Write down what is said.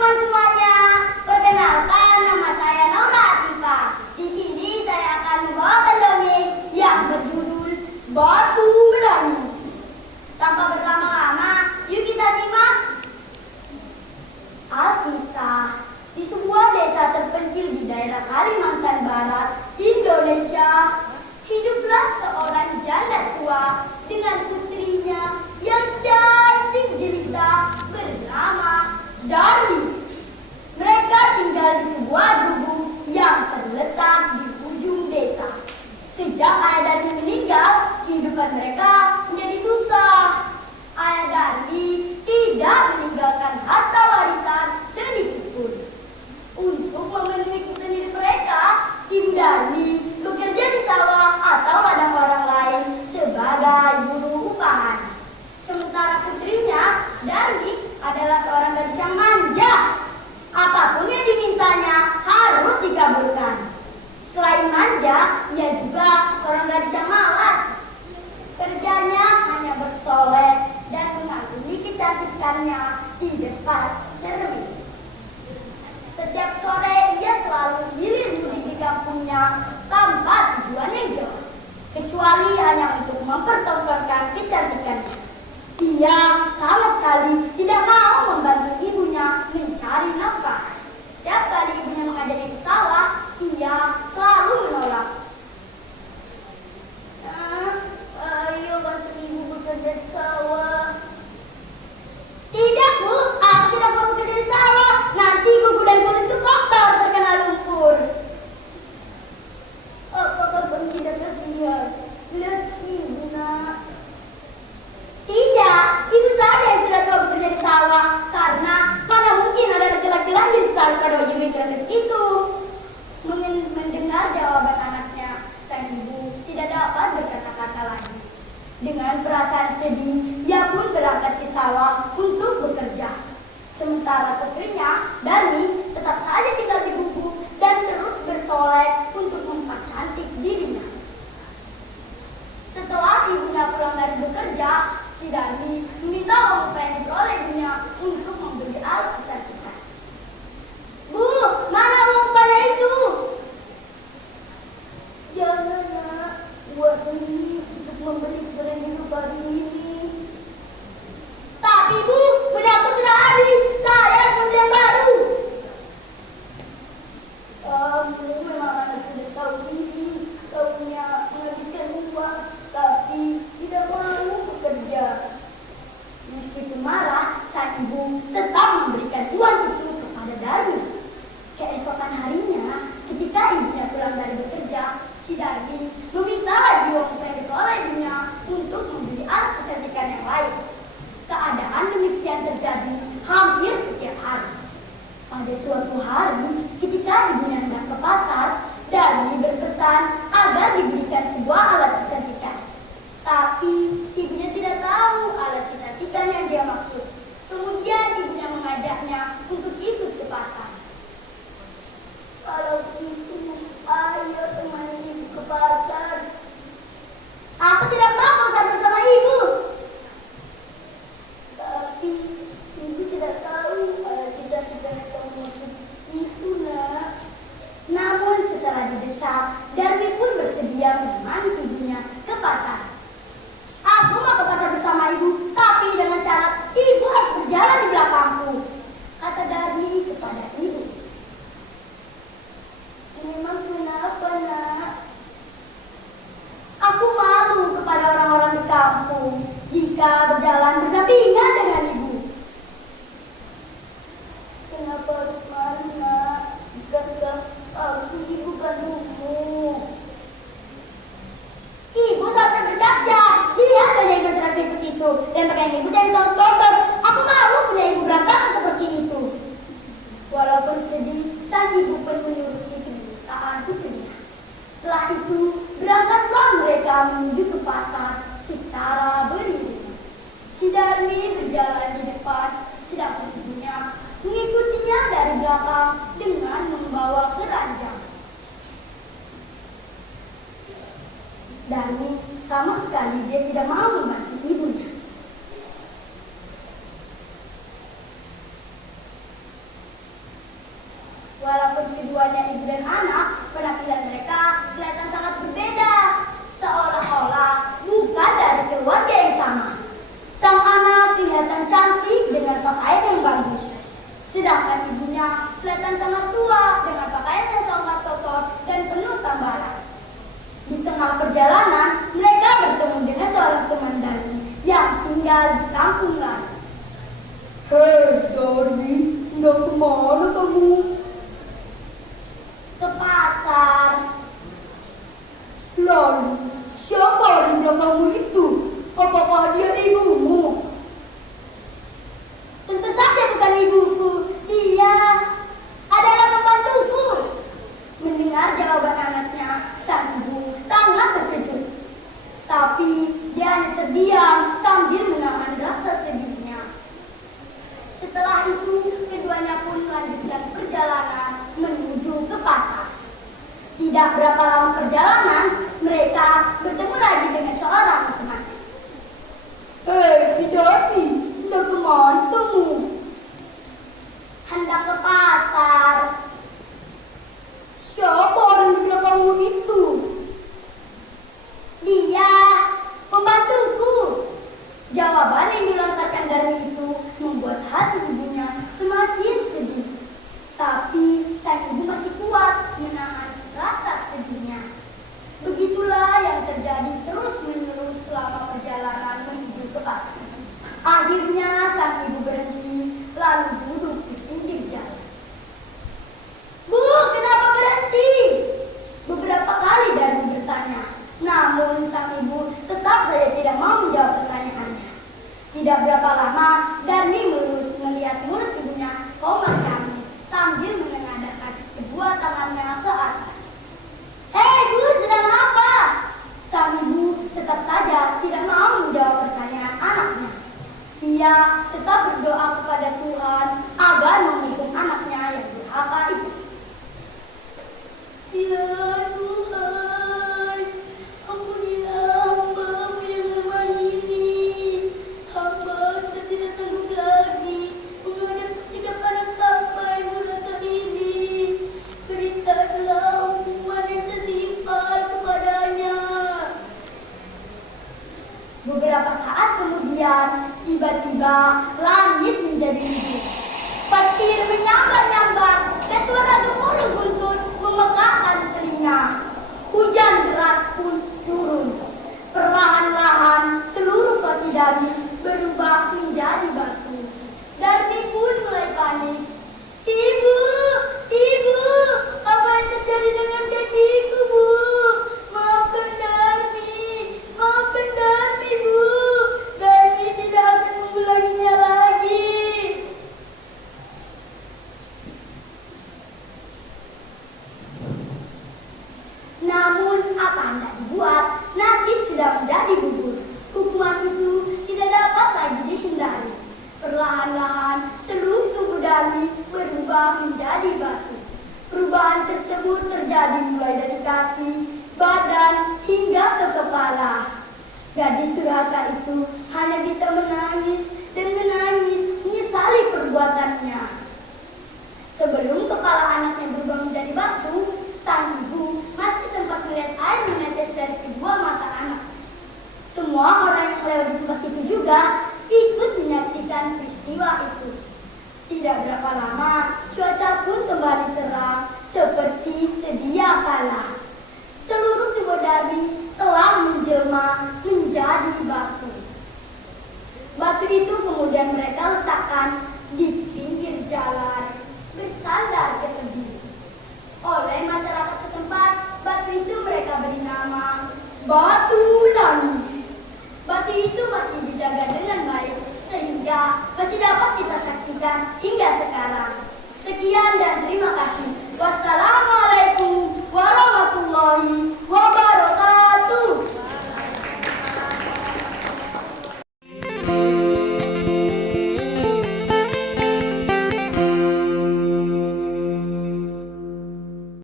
teman-teman semuanya, perkenalkan nama saya Naura Atifa. Di sini saya akan membawakan dongeng yang berjudul Batu Menangis. Tanpa berlama-lama, yuk kita simak. Alkisah di sebuah desa terpencil di daerah Kalimantan Barat, Indonesia, hiduplah seorang janda tua dengan putrinya yang cantik jelita bernama Darli. Mereka tinggal di sebuah gubuk yang terletak di ujung desa. Sejak ayah Darli meninggal, kehidupan mereka menjadi susah. Ayah Darli tidak meninggalkan harta warisan sedikit pun. Untuk memenuhi kebutuhan hidup mereka, Ibu Darli bekerja di sawah atau ladang orang lain sebagai buruh upahan. Sementara putrinya, Darli, adalah seorang gadis yang manja. Apapun yang dimintanya harus dikabulkan. Selain manja, ia juga seorang gadis yang malas. Kerjanya hanya bersolek dan mengagumi kecantikannya di depan cermin. Setiap sore ia selalu hilir mudik di kampungnya tanpa tujuan yang jelas, kecuali hanya untuk mempertontonkan kecantikannya. Ia sama sekali tidak mau membantu ibunya mencari nafkah. Setiap kali ibunya mengajaknya ke sawah, ia selalu menolak. Ayo bantu ibu bekerja di sawah. Tidak, Bu, aku tidak mau bekerja di sawah. Nanti kuku dan kulitku kotor terkena lumpur. Apakah kamu tidak kasihan? Lihat ibu, Nak. Tidak, ibu saja yang sudah tua bekerja di sawah. Karena mana mungkin ada laki-laki lain yang taruh pada wajib insentif itu. Mendengar jawaban anaknya, sang ibu tidak dapat berkata-kata lagi. Dengan perasaan sedih, ia pun berangkat ke sawah untuk bekerja. Sementara putrinya, Darli, tetap saja tinggal di gubuk dan terus bersolek untuk mempercantik dirinya. Setelah ibunya pulang dari bekerja, si Darli meminta uang upah yang diperoleh ibunya untuk membeli alat kecantikan. Bu, mana uang upahnya itu? Jangan, Nak, buat ini untuk membeli keperluan hidup hari ini. Tapi Bu, bedakku sudah habis. Saya harus membeli yang baru. Kamu memang anak tidak tahu diri. Taunya menghabiskan uang, tapi tidak mau bekerja. Meskipun marah, sang ibu tetap memberikan uang itu kepada Darli. Keesokan harinya, ketika ibunya pulang dari bekerja, si Darli meminta lagi uang yang diperoleh ibunya untuk membeli alat kecantikan yang lain. Keadaan demikian terjadi hampir setiap hari. Pada suatu hari, ketika ibunya hendak ke pasar, Darli berpesan agar dibelikan sebuah alat kecantikan. Tapi ibunya tidak tahu alat kecantikan yang dia maksud. Kemudian ibunya mengajaknya untuk ikut ke pasar. Kalau begitu, ayo temani ibu ke pasar. Aku tidak mau pasar bersama ibu. Tapi ibu tidak tahu alat kecantikan yang kamu maksud itu, Nak. keduanya ibu dan anak, penampilan mereka kelihatan sangat berbeda, seolah-olah bukan dari keluarga yang sama. Sang anak kelihatan cantik dengan pakaian yang bagus, sedangkan ibunya kelihatan sangat tua dengan pakaian yang sangat kotor dan penuh tambalan. Di tengah perjalanan, mereka bertemu dengan seorang teman Darmi yang tinggal di kampung lain. Hei Darmi, hendak kemana kamu? Ke pasar. Lalu, siapa yang belakangmu itu? Apakah dia ibumu? Tentu saja bukan ibuku, dia adalah pembantuku. Mendengar jawaban anaknya, sang ibu sangat terkejut. Tapi dia hanya terdiam sambil menahan rasa sedihnya. Setelah itu, keduanya pun melanjutkan perjalanan menuju ke pasar. Tidak berapa lama perjalanan, mereka bertemu lagi dengan seorang teman. Hei Darmi, hendak kemana kamu? Hendak ke pasar. Siapa orang di belakangmu itu? Dia pembantuku. Jawaban yang dilontarkan Darmi itu membuat hati ibunya semakin sedih. Tapi sang ibu masih kuat menahan rasa sedihnya. Begitulah yang terjadi terus-menerus selama perjalanan menuju ke pasar. Akhirnya sang ibu berhenti lalu duduk di pinggir jalan. Bu, kenapa berhenti? Beberapa kali Darmi bertanya. Namun sang ibu tetap saja tidak mau menjawab pertanyaannya. Tidak berapa lama, Darmi melihat mulut ibunya komat-kamit sambil menengadahkan kedua tangannya ke atas. Hei Bu, sedang apa? Sang ibu tetap saja tidak mau menjawab pertanyaan anaknya. Ia tetap berdoa kepada Tuhan agar menghukum anaknya yang durhaka itu. Ya Tuhan, ampunilah hamba-Mu yang lemah ini. Hamba sudah tidak sanggup lagi menghadapi sikap anak-hamba yang durhaka ini. Berikanlah hukuman yang setimpal kepadanya. Beberapa saat kemudian, tiba-tiba langit menjadi biru. Petir menyambar-nyambar dan suara gemuruh guntur memekakkan telinga. Hujan deras pun turun. Perlahan-lahan seluruh peti Darmi berubah menjadi batu. Darmi pun mulai panik. Ibu, ibu, apa yang terjadi dengan kakiku, Bu? Maafkan Darmi, Bu. Darmi tidak akan mengulanginya lagi. Namun apa hendak dibuat, nasib sudah menjadi gugur. Hukuman itu tidak dapat lagi dihindari. Perlahan-lahan seluruh tubuh Darmi berubah menjadi batu. Perubahan tersebut terjadi mulai dari kaki, badan, hingga ke kepala. Gadis durhaka itu hanya bisa menangis dan menangis menyesali perbuatannya. Sebelum kepala anaknya berubah menjadi batu, sang ibu masih sempat melihat air menetes dari kedua mata anak. Semua orang yang lewat di tempat itu juga ikut menyaksikan peristiwa itu. Tidak berapa lama, cuaca pun kembali terang seperti sedia kala. Seluruh tubuh Darmi telah menjelma menjadi batu. Batu itu kemudian mereka letakkan di pinggir jalan, bersandar ke tebing. Oleh masyarakat setempat, batu itu mereka beri nama Batu Menangis. Batu itu masih dijaga dengan baik sehingga masih dapat kita saksikan hingga sekarang. Sekian dan terima kasih. Wassalamualaikum warahmatullahi